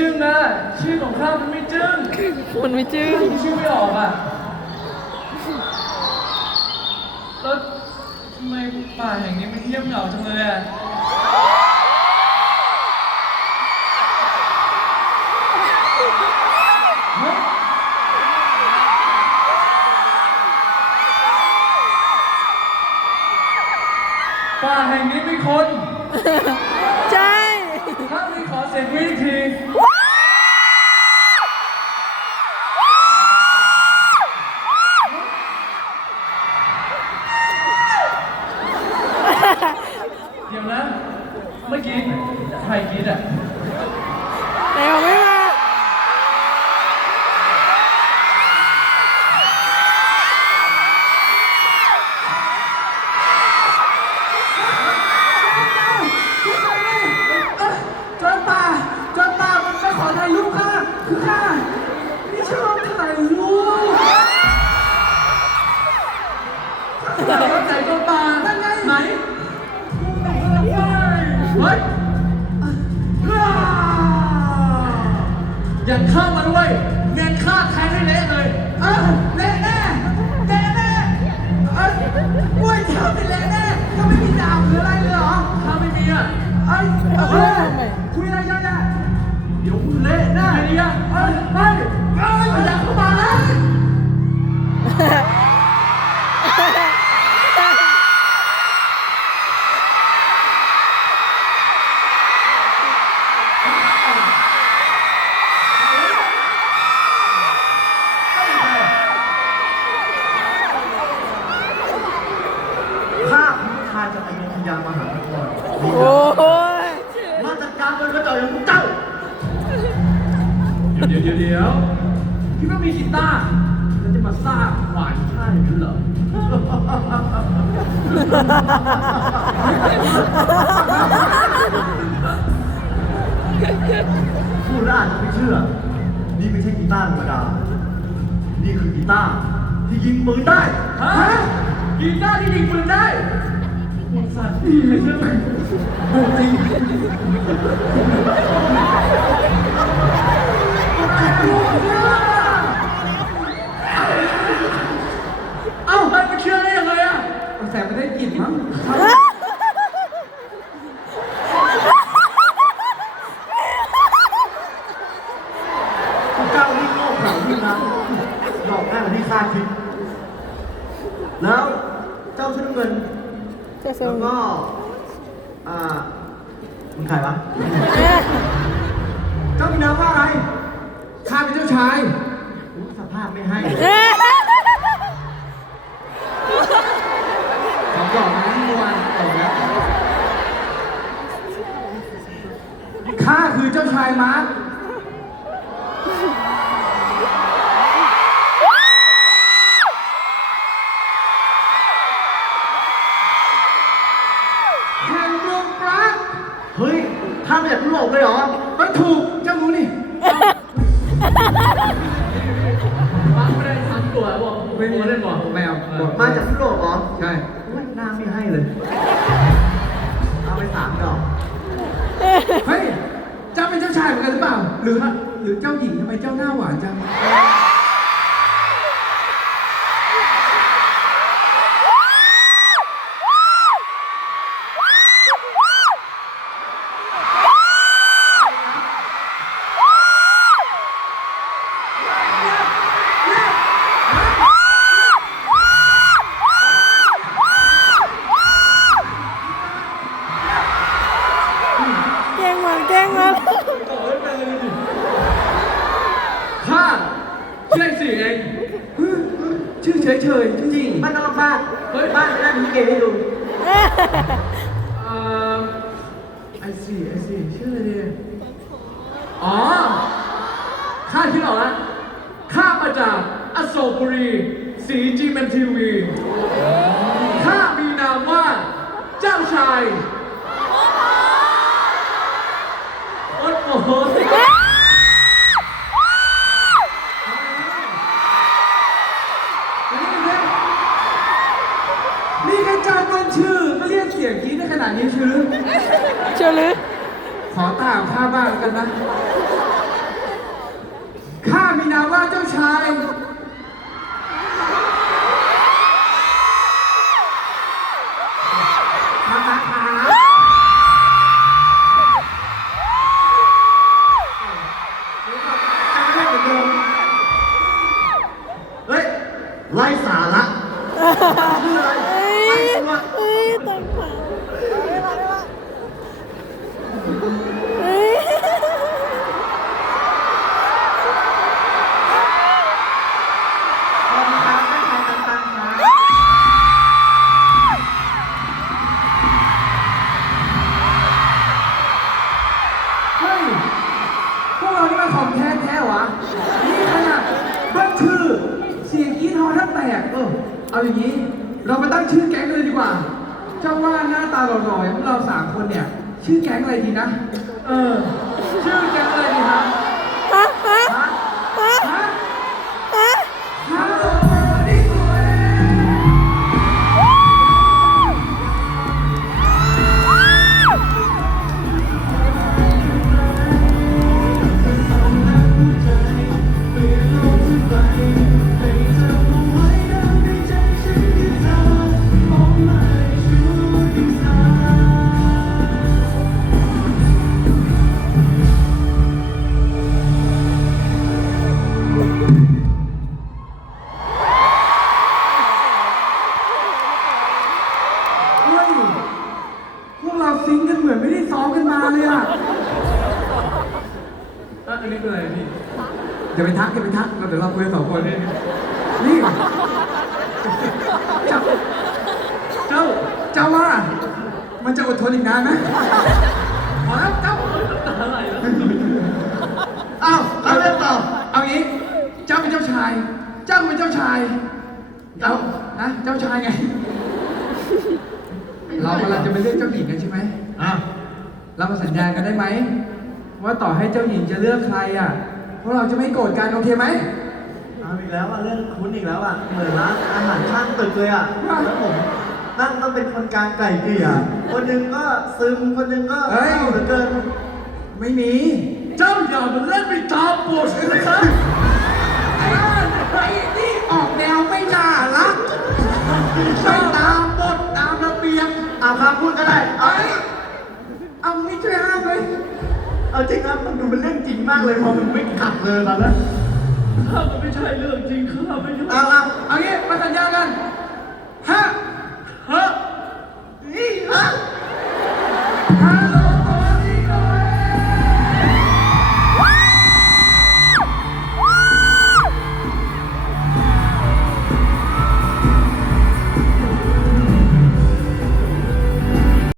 จึ้งนะชื่อของข้ามันไม่จึ้งมันไม่จื้อคิดชื่อไม่ออกอะแล้วทำไมป่าแห่งนี้มันเงียบเหงาจังเลยอะฮะป่าแห่งนี้มีคน ใช่ ถ้าไม่ขอเสียงกรี๊ ยุธยามหานครโอ้ยมาจัดการบนกระจอยของพวกเจ้า เดี๋ยวเดี๋ยวเดี๋ยวพี่ว่ามีกีตาร์แล้วจะมาซ่าหวานข้าอย่างนั้นเหรอผู้ล่าจะไม่เชื่อ นี่ไม่ใช่กีตาร์ธรรมดา นี่คือกีตาร์ที่ยิงปืนได้ฮะกีตาร์ที่ยิงปืนได้ไอ้สัตว์พี่ไม่ เชื่อไหมเอ้ามันไม่เชื่อได้ยังไงอะแสบไม่ได้กลิ่นมั้ง พวกเจ้านี่โง่เขลายิ่งนะหลอกง่ายกว่าที่ข้าคิด แล้วเจ้าชุดน้ำเงิน จะส่ แล้ ง วก็ อ่า มึงใครวะ เจ้ามีนามว่าอะไร ข้าเป็นเจ้าชายอุ๊ยสภาพไม่ให้ของหยอกนะเมื่อวานตกแล้วข้าคือเจ้าชายมาร์ค ฮ้ยท่านมาจากยุโรปเลยเหรอ มันถูกเจ้ารู้นี่ฟังไม่ได้ทั้งตัวบอกไม่มีเล่นบอกแมวมาจากยุโรปเหรอใช่อุ๊ยหน้าไม่ให้เลย เอาไปสามดอก เฮ้ย เจ้าเป็นเจ้าชายเหมือนกันหรือเปล่า หรือหรือเจ้าหญิงทำไมเจ้าหน้าหวานจัง เฉยเฉยๆจริงบ้านนอกบ้านเฮ้ยบ้านจะได้มีเกมให้ดูเอ่อไอซีไอซีชื่ออะไรดีอ๋อข้าคิดออกแล้วข้ามาจากอโศกบุรีสีจีเมนทีวีข้ามีนามว่า เจ้าชาย ข้ามีนามว่าเจ้าชายขาขาขาไม่เหมือนเดิมเฮ้ยไร้สาระ กรีดฮอแตกเออเอาอย่างนี้เรามาตั้งชื่อแก๊งเลยดีกว่า เจ้าว่าหน้าตาหล่อๆอย่างพวกเราสามคนเนี่ย ชื่อแก๊งอะไรดีนะ เออ ชื่อแก๊ง อย่าไปทักอย่าไปทักเราเดี๋ยวเราคุยกันสองคนนี่นี่เจ้าเจ้าเจ้าว่า มันจะอดทนอีกนานไหมพอแล้วเจ้าอะไรแล้วอ้าวเราเล่นต่อเอางี้ เจ้าเป็นเจ้าชาย เจ้าเป็นเจ้าชายเจ้านะเจ้าชายไง เรากำลังจะไปเลือกเจ้าหญิงกันใช่ไหมอะเรามาสัญญากันได้ไหม ว่าต่อให้เจ้าหญิงจะเลือกใครอะ พวกเราจะไม่โกรธกันโอเคไหมเอาอีกแล้วอะเรื่องคุ้นอีกแล้วอะเหมือนร้านอาหารข้างตึกเลยอะแล้วผมนั่งต้องเป็นคนกลางไก่เกลี่ยคนหนึงก็ซึมคนหนึงก็เฮ้ยเศร้าเหลือเกิน ไม่มี เจ้าอย่ามาเล่นไปตามบทเลยครับไอ้ไอ้นี่ออกแนวไม่น่ารักไม่ตามบทตามระเบียบอะครับพูดก็ได้ เอาเอ้ยเอาไม่ช่วยห้ามเลย เอาจริงนะมันดูเป็นเรื่องจริงมากเลยพอมันไม่ขัดเลยตอนนั้นข้ามันไม่ใช่เรื่องจริงข้าไม่ใช่เอาอะเอางี้มาสัญญากันฮะฮะนี่ฮะฮัลโหล